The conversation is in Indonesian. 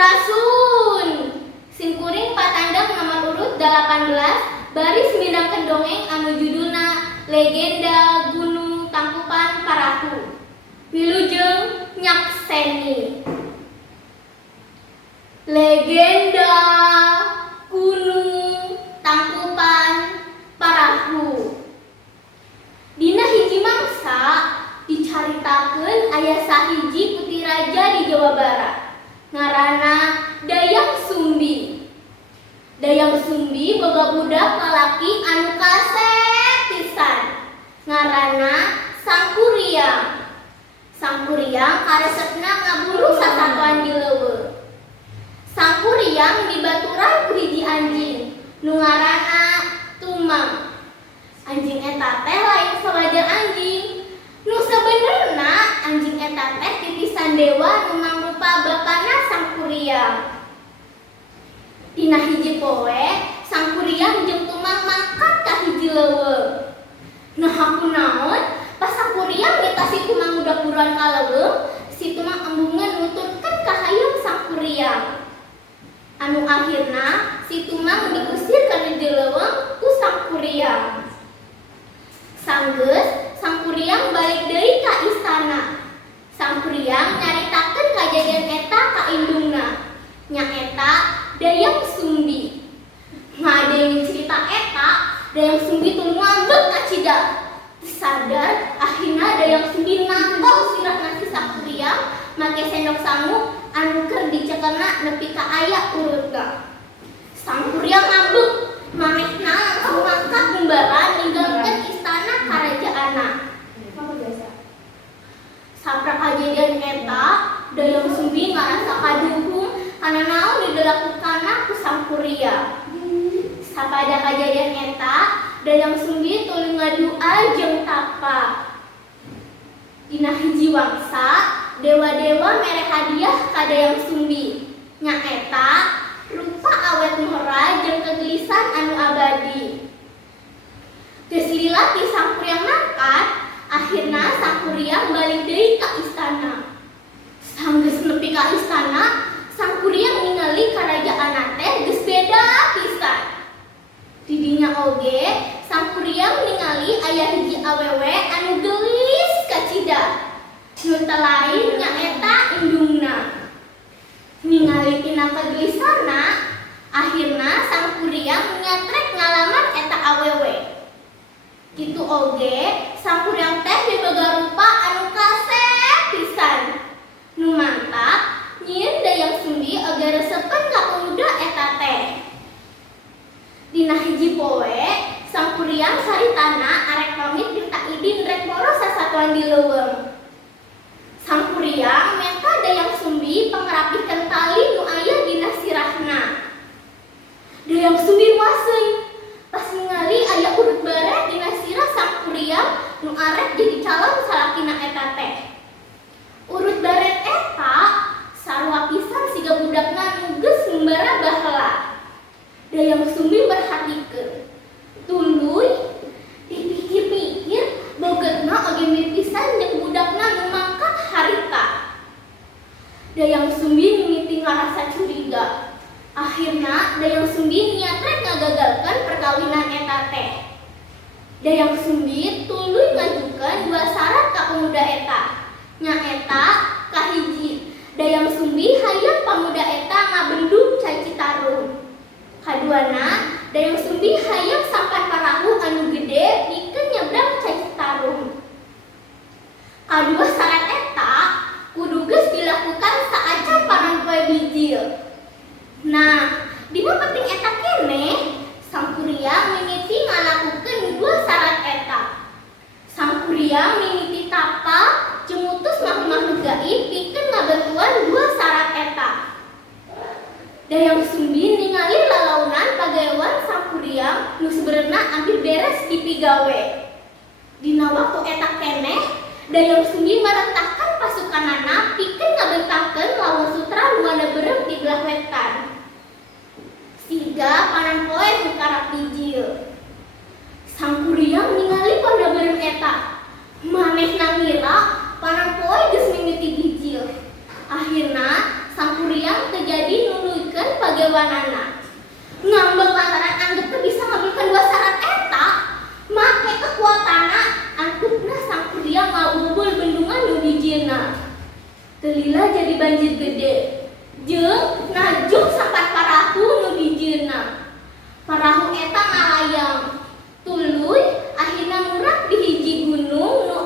Sampurasun. Simkuring patandang nomor urut 18 baris midangkeun dongeng anu judulna Legenda Gunung Tangkupan Parahu. Wilujeng Nyakseni. Legenda Gunung Tangkupan Parahu. Dina hiji mangsa dicaritakeun aya sahiji putri raja di Jawa Barat. Ngaranna Dayang Sumbi. Dayang Sumbi boga budak lalaki anu kasep pisan. Ngaranna Sangkuriang. Sangkuriang karesepna ngaburu sasatuan di leuweung. Sangkuriang dibaturan ku hiji anjing nu ngaranna Tumang. Anjing eta teh lain sawajar anjing. Nu sabenerna anjing eta teh titisan dewa nu mangrupa bapana Sangkuriang. Dina hiji poe Sangkuriang jeung Tumang mangkat ka hiji leuweung. Nah kunaon pas Sangkuriang minta si Tumang udah buruan ka leuweung, si Tumang embungeun nuturkeun ka hayang Sangkuriang. Anu akhirna si Tumang diusir ka di leuweung ku Sangkuriang. Sanggeus Sangkuriang balik deui ka istana. Sangkuriang nyaritakeun kajadian eta ka indungna. Nya eta Dayang Sumbi. Ngadeung cerita eta, Dayang Sumbi tuluy ngambek ka cida. Sadar akhirna Dayang Sumbi nangkong sirahna si Sangkuriang make sendok sangu anu keur dicekelna nepi ka aya urutna. Sangkuriang ngambek, manehna langsung ngangkat gumbaran ninggalkeun istana karajaanna. Saprak kajadian eta, Dayang Sumbi ngarasa kaduhung kana naon dilakukanna ku Sangkuriang. Sapada kajadian eta, Dayang Sumbi tuluy ngadua jeung tapa. Dina hiji wangsa, dewa-dewa mere hadiah ka Dayang Sumbi. Nya eta rupa awet mora jeung kegelisan anu abadi. Geus lila ti Sangkuriang mangkat, akhirna Sangkuriang balik deui ka istana. Sanggeus nepi ka istana, Sangkuriang ningali karajaanna teh geus beda pisan. Di dinya oge Sangkuriang ningali aya hiji awewe anu geulis ka cida. Nu teu lain nyaeta indungna. Ningali tina kegelisanna, akhirna Sangkuriang nyatrek ngalamar eta awewe. Kitu oge Sangkuriang teh miboga rupa anu kasep pisan. Nu mantap nyieun Dayang Sumbi oge resepen ka pemuda eta teh. Dina hiji poe Sangkuriang saritana arek pamit minta idin rek boros sasatuan di leuweung. Sangkuriang minta Dayang Sumbi pangrapihkeun tali nu aya dina sirahna. Dayang Sumbi waseuy pas ningali aya urut baret dina sirah Sangkuriang nu arek jadi calon salakina eta teh. Urut baret eta sarua pisan siga budakna nu geus ngumbara baheula. Dayang Sumbi merhatikeun. Tuluy dipikir-pikir bogetna oge mirip pisan jeung budakna nu mangkat harita. Dayang Sumbi mimiti ngarasa curiga. Akhirna Dayang Sumbi niatrek ngagagalkeun perkawinan eta teh. Dayang Sumbi tuluy ngajukeun dua syarat ka pemuda eta. Nya eta kahiji, Dayang Sumbi hayang pamuda eta ngabendung Cai Citarum. Kaduana, Dayang Sumbi hayang sampan parahu anu gede pikeun nyebrang Cai Citarum. Kadua syarat eta kudu geus dilakukan saacan paranpoe bijil. Nah, dina penting eta keneh, Sangkuriang mimiti ngalakukeun dua syarat eta. Sangkuriang mimiti tapa jeung ngutus makhluk-makhluk gaib pikeun ngabantuan dua syarat eta. Dayang Sumbi ningali lalaunan pagawean Sangkuriang nu sebenarnya hampir beres dipigawe. Dina waktu eta keneh, Dayang Sumbi merentahkan pasukanana pikeun ngabentangkeun lawan sutra nu beureum di belah wetan. Siga panan poe nu karap bijil. Sangkuriang ningali panda beureum eta. Manehna ngira panan poe geus mimiti bijil. Akhirna Sangkuriang sangkuriang terjadi nuluykeun pagaweanana. Ngambek lantaran anggapna bisa ngabulkan dua syarat eta, make kekuatanna anggapna sangkuriang ngabubul bendungan nu dijieuna. Teu lila jadi banjir gede, jeung najuk sampat parahu nu dijieuna. Parahu eta ngalayang, tuluy akhirna murag di hiji gunung nu